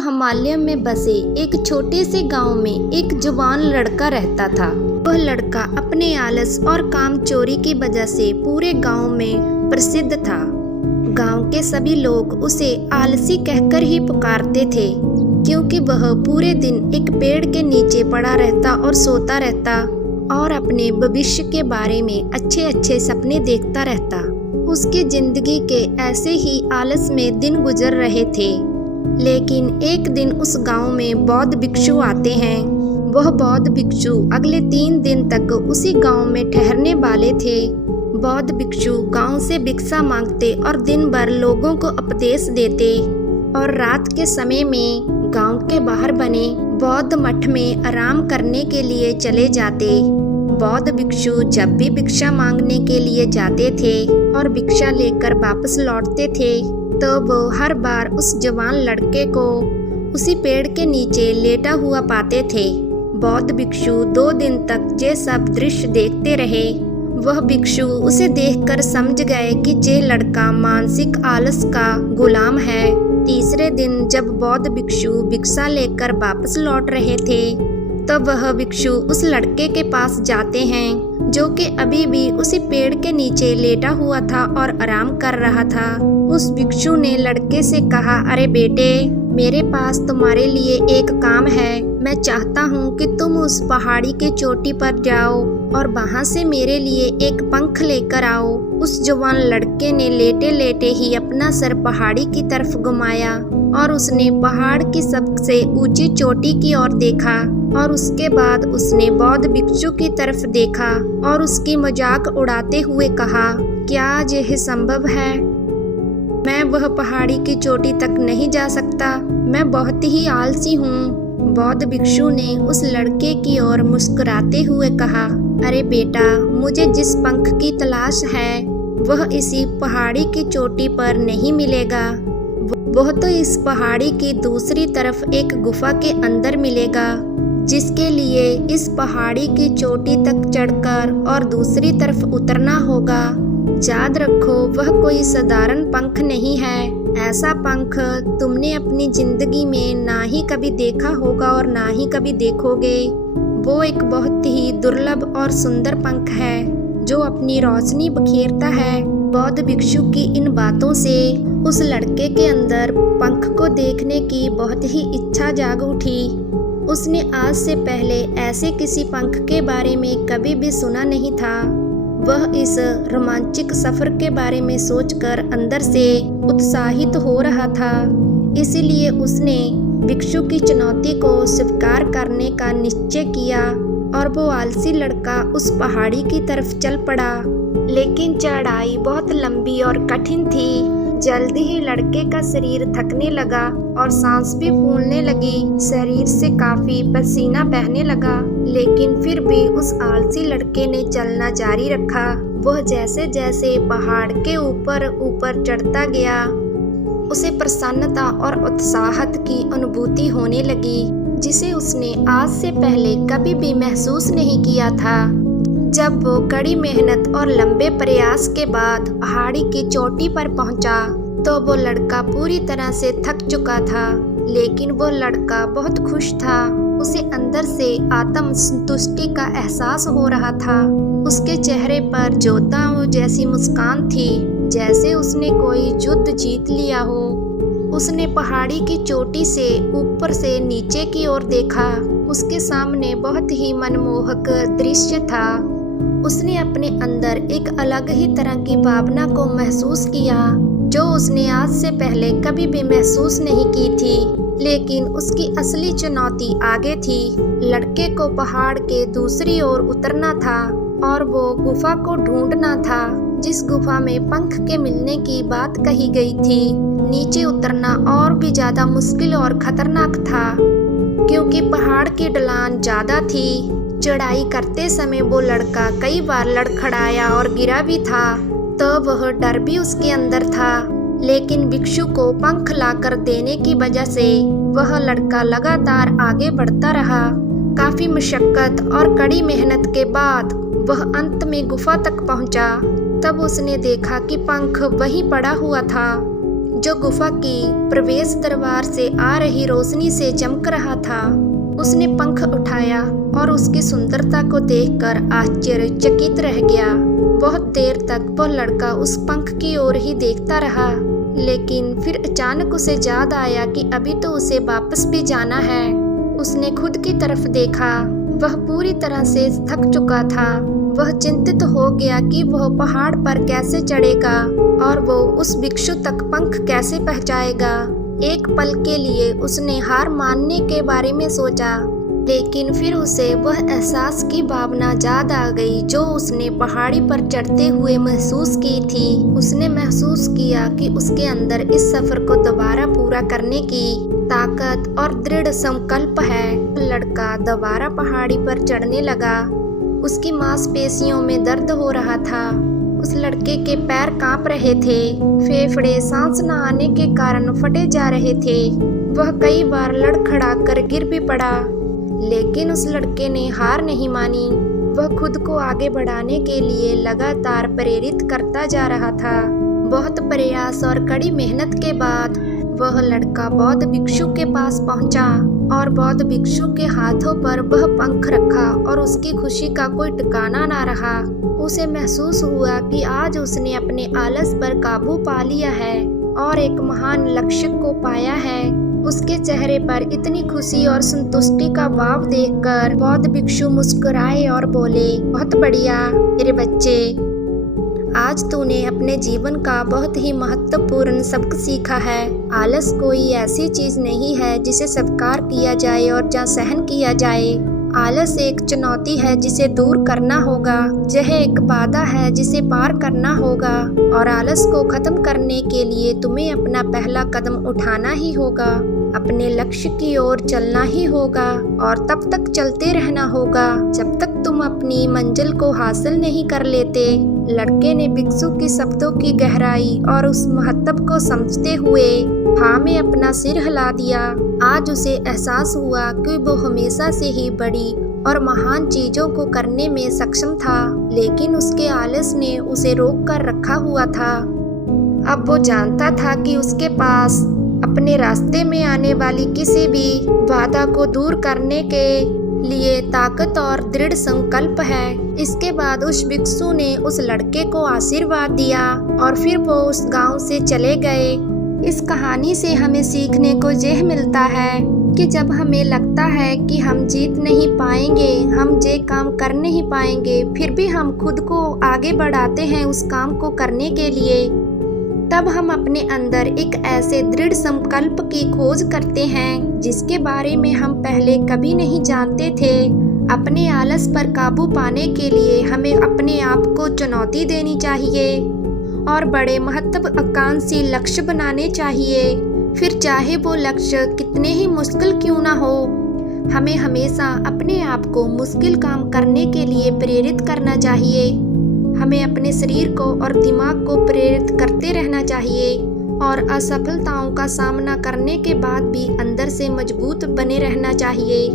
हिमालय में बसे एक छोटे से गांव में एक जवान लड़का रहता था। वह लड़का अपने आलस और कामचोरी की वजह से पूरे गांव में प्रसिद्ध था। गांव के सभी लोग उसे आलसी कहकर ही पुकारते थे, क्योंकि वह पूरे दिन एक पेड़ के नीचे पड़ा रहता और सोता रहता और अपने भविष्य के बारे में अच्छे अच्छे सपने देखता रहता। उसकी जिंदगी के ऐसे ही आलस में दिन गुजर रहे थे। लेकिन एक दिन उस गांव में बौद्ध भिक्षु आते हैं। वह बौद्ध भिक्षु अगले 3 दिन तक उसी गांव में ठहरने वाले थे। बौद्ध भिक्षु गांव से भिक्षा मांगते और दिन भर लोगों को उपदेश देते और रात के समय में गांव के बाहर बने बौद्ध मठ में आराम करने के लिए चले जाते। बौद्ध भिक्षु जब भी भिक्षा मांगने के लिए जाते थे और भिक्षा लेकर वापस लौटते थे, तो वो हर बार उस जवान लड़के को उसी पेड़ के नीचे लेटा हुआ पाते थे। बौद्ध भिक्षु 2 दिन तक ये सब दृश्य देखते रहे। वह भिक्षु उसे देखकर समझ गए कि ये लड़का मानसिक आलस का गुलाम है। तीसरे दिन जब बौद्ध भिक्षु भिक्षा लेकर वापस लौट रहे थे, तब वह भिक्षु उस लड़के के पास जाते हैं, जो कि अभी भी उसी पेड़ के नीचे लेटा हुआ था और आराम कर रहा था। उस भिक्षु ने लड़के से कहा, अरे बेटे, मेरे पास तुम्हारे लिए एक काम है। मैं चाहता हूँ कि तुम उस पहाड़ी की चोटी पर जाओ और वहाँ से मेरे लिए एक पंख लेकर आओ। उस जवान लड़के ने लेटे लेटे ही अपना सर पहाड़ी की तरफ घुमाया और उसने पहाड़ की सबसे ऊंची चोटी की ओर देखा और उसके बाद उसने बौद्ध भिक्षु की तरफ देखा और उसकी मजाक उड़ाते हुए कहा, क्या यह संभव है? मैं वह पहाड़ी की चोटी तक नहीं जा सकता। मैं बहुत ही आलसी हूँ। बौद्ध भिक्षु ने उस लड़के की ओर मुस्कुराते हुए कहा, अरे बेटा, मुझे जिस पंख की तलाश है वह इसी पहाड़ी की चोटी पर नहीं मिलेगा। वह तो इस पहाड़ी की दूसरी तरफ एक गुफा के अंदर मिलेगा, जिसके लिए इस पहाड़ी की चोटी तक चढ़कर और दूसरी तरफ उतरना होगा। याद रखो, वह कोई साधारण पंख नहीं है। ऐसा पंख तुमने अपनी जिंदगी में ना ही कभी देखा होगा और ना ही कभी देखोगे। वो एक बहुत ही दुर्लभ और सुंदर पंख है जो अपनी रोशनी बखेरता है। बौद्ध भिक्षु की इन बातों से उस लड़के के अंदर पंख को देखने की बहुत ही इच्छा जाग उठी। उसने आज से पहले ऐसे किसी पंख के बारे में कभी भी सुना नहीं था। वह इस रोमांचक सफर के बारे में सोचकर अंदर से उत्साहित हो रहा था। इसीलिए उसने भिक्षु की चुनौती को स्वीकार करने का निश्चय किया और वो आलसी लड़का उस पहाड़ी की तरफ चल पड़ा। लेकिन चढ़ाई बहुत लंबी और कठिन थी। जल्दी ही लड़के का शरीर थकने लगा और सांस भी फूलने लगी। शरीर से काफी पसीना बहने लगा, लेकिन फिर भी उस आलसी लड़के ने चलना जारी रखा। वह जैसे जैसे पहाड़ के ऊपर चढ़ता गया, उसे प्रसन्नता और उत्साहत की अनुभूति होने लगी, जिसे उसने आज से पहले कभी भी महसूस नहीं किया था। जब वो कड़ी मेहनत और लंबे प्रयास के बाद पहाड़ी की चोटी पर पहुंचा, तो वो लड़का पूरी तरह से थक चुका था। लेकिन वो लड़का बहुत खुश था। उसे अंदर से आत्म संतुष्टि का एहसास हो रहा था। उसके चेहरे पर जोताओं जैसी मुस्कान थी, जैसे उसने कोई युद्ध जीत लिया हो। उसने पहाड़ी की चोटी से ऊपर से नीचे की ओर देखा। उसके सामने बहुत ही मनमोहक दृश्य था। उसने अपने अंदर एक अलग ही तरह की भावना को महसूस किया, जो उसने आज से पहले कभी भी महसूस नहीं की थी। लेकिन उसकी असली चुनौती आगे थी। लड़के को पहाड़ के दूसरी ओर उतरना था और वो गुफा को ढूंढना था, जिस गुफा में पंख के मिलने की बात कही गई थी। नीचे उतरना और भी ज्यादा मुश्किल और खतरनाक था, क्योंकि पहाड़ की ढलान ज्यादा थी। चढ़ाई करते समय वो लड़का कई बार लड़खड़ाया और गिरा भी था, तो वह डर भी उसके अंदर था। लेकिन भिक्षु को पंख लाकर देने की वजह से वह लड़का लगातार आगे बढ़ता रहा। काफी मशक्कत और कड़ी मेहनत के बाद वह अंत में गुफा तक पहुंचा। तब उसने देखा कि पंख वहीं पड़ा हुआ था। जो गुफा की प्रवेश द्वार से आ रही रोशनी से चमक रहा था। उसने पंख उठाया और उसकी सुंदरता को देखकर आश्चर्यचकित रह गया। बहुत देर तक वह लड़का उस पंख की ओर ही देखता रहा, लेकिन फिर अचानक उसे याद आया कि अभी तो उसे वापस भी जाना है। उसने खुद की तरफ देखा। वह पूरी तरह से थक चुका था। वह चिंतित हो गया कि वह पहाड़ पर कैसे चढ़ेगा और वो उस भिक्षु तक पंख कैसे पहुंचाएगा। एक पल के लिए उसने हार मानने के बारे में सोचा, लेकिन फिर उसे वह एहसास की भावना याद आ गई जो उसने पहाड़ी पर चढ़ते हुए महसूस की थी। उसने महसूस किया कि उसके अंदर इस सफर को दोबारा पूरा करने की ताकत और दृढ़ संकल्प है। लड़का दोबारा पहाड़ी पर चढ़ने लगा। उसकी मांसपेशियों में दर्द हो रहा था। उस लड़के के पैर कांप रहे थे। फेफड़े सांस न आने के कारण फटे जा रहे थे। वह कई बार लड़खड़ाकर गिर भी पड़ा, लेकिन उस लड़के ने हार नहीं मानी। वह खुद को आगे बढ़ाने के लिए लगातार प्रेरित करता जा रहा था। बहुत प्रयास और कड़ी मेहनत के बाद वह लड़का बौद्ध भिक्षु के पास पहुंचा और बौद्ध भिक्षु के हाथों पर वह पंख रखा और उसकी खुशी का कोई ठिकाना ना रहा। उसे महसूस हुआ कि आज उसने अपने आलस पर काबू पा लिया है और एक महान लक्ष्य को पाया है। उसके चेहरे पर इतनी खुशी और संतुष्टि का भाव देखकर बौद्ध भिक्षु मुस्कुराए और बोले, बहुत बढ़िया मेरे बच्चे, आज तूने अपने जीवन का बहुत ही महत्वपूर्ण सबक सीखा है। आलस कोई ऐसी चीज नहीं है जिसे स्वीकार किया जाए और या सहन किया जाए। आलस एक चुनौती है जिसे दूर करना होगा। यह एक बाधा है जिसे पार करना होगा और आलस को खत्म करने के लिए तुम्हें अपना पहला कदम उठाना ही होगा। अपने लक्ष्य की ओर चलना ही होगा और तब तक चलते रहना होगा जब तक तुम अपनी मंजिल को हासिल नहीं कर लेते। लड़के ने भिक्षु की शब्दों की गहराई और उस महत्व को समझते हुए हाँ में अपना सिर हिला दिया। आज उसे एहसास हुआ कि वो हमेशा से ही बड़ी और महान चीजों को करने में सक्षम था, लेकिन उसके आलस ने उसे रोक कर रखा हुआ था। अब वो जानता था कि उसके पास अपने रास्ते में आने वाली किसी भी बाधा को दूर करने के लिए ताकत और दृढ़ संकल्प है। इसके बाद उस भिक्षु ने उस लड़के को आशीर्वाद दिया और फिर वो उस गांव से चले गए। इस कहानी से हमें सीखने को यह मिलता है कि जब हमें लगता है कि हम जीत नहीं पाएंगे, हम ये काम कर नहीं पाएंगे, फिर भी हम खुद को आगे बढ़ाते हैं उस काम को करने के लिए, तब हम अपने अंदर एक ऐसे दृढ़ संकल्प की खोज करते हैं जिसके बारे में हम पहले कभी नहीं जानते थे। अपने आलस पर काबू पाने के लिए हमें अपने आप को चुनौती देनी चाहिए और बड़े महत्वाकांक्षी लक्ष्य बनाने चाहिए। फिर चाहे वो लक्ष्य कितने ही मुश्किल क्यों ना हो, हमें हमेशा अपने आप को मुश्किल काम करने के लिए प्रेरित करना चाहिए। हमें अपने शरीर को और दिमाग को प्रेरित करते रहना चाहिए और असफलताओं का सामना करने के बाद भी अंदर से मजबूत बने रहना चाहिए।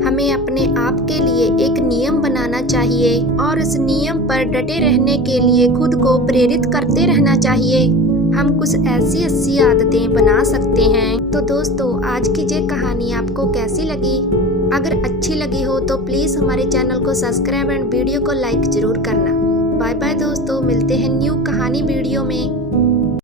हमें अपने आप के लिए एक नियम बनाना चाहिए और इस नियम पर डटे रहने के लिए खुद को प्रेरित करते रहना चाहिए। हम कुछ ऐसी अच्छी आदतें बना सकते हैं। तो दोस्तों, आज की ये कहानी आपको कैसी लगी? अगर अच्छी लगी हो तो प्लीज़ हमारे चैनल को सब्सक्राइब एंड वीडियो को लाइक ज़रूर करना। बाय बाय दोस्तों, मिलते हैं न्यू कहानी वीडियो में।